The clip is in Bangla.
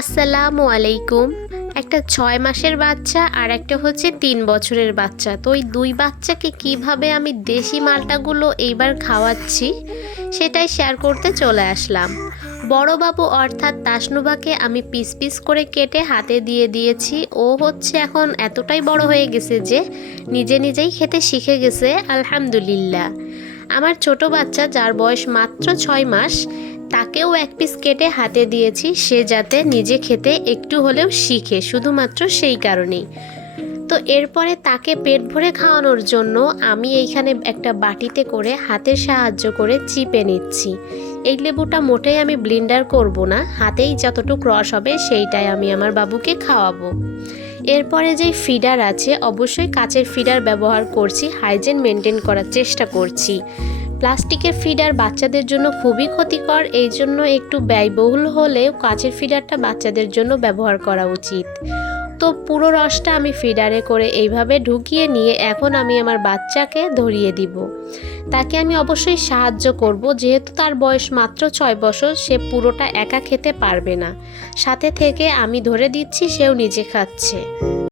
আসসালামু আলাইকুম। একটা ৬ মাসের বাচ্চা আর একটা হচ্ছে ৩ বছরের বাচ্চা। তো ওই ২ বাচ্চাকে কিভাবে আমি দেশি মাল্টাগুলো এইবার খাওয়াচ্ছি সেটাই শেয়ার করতে চলে আসলাম। বড় বাবু অর্থাৎ তাসনুভাকে আমি পিস পিস করে কেটে হাতে দিয়ে দিয়েছি। ও হচ্ছে এখন এতটাই বড় হয়ে গেছে যে নিজে নিজেই খেতে শিখে গেছে, আলহামদুলিল্লাহ। আমার ছোট বাচ্চা যার বয়স মাত্র ৬ মাস, তাকেও এক পিস কেটে হাতে দিয়েছি, সে যাতে নিজে খেতে একটু হলেও শিখে, শুধুমাত্র সেই কারণেই। তো এরপরে তাকে পেট ভরে খাওয়ানোর জন্য আমি এইখানে একটা বাটিতে করে হাতের সাহায্য করে চিপে নিচ্ছি। এই লেবুটা মোটেই আমি ব্লেন্ডার করব না, হাতেই যতটুকু রস হবে সেইটাই আমি আমার বাবুকে খাওয়াবো। এরপরে যে ফিডার আছে, অবশ্যই কাচের ফিডার ব্যবহার করছি, হাইজিন মেনটেন করার চেষ্টা করছি। প্লাস্টিকের ফিডার বাচ্চাদের জন্য খুবই ক্ষতিকর, এই জন্য একটু ব্যয়বহুল হলেও কাচের ফিডারটা বাচ্চাদের জন্য ব্যবহার করা উচিত। তো পুরো রসটা আমি ফিডারে করে এইভাবে ঢুকিয়ে নিয়ে এখন আমি আমার বাচ্চাকে ধরিয়ে দিব। তাকে আমি অবশ্যই সাহায্য করব, যেহেতু তার বয়স মাত্র ৬ বছর, সে পুরোটা একা খেতে পারবে না। সাথে থেকে আমি ধরে দিচ্ছি, সেও নিজে খাচ্ছে।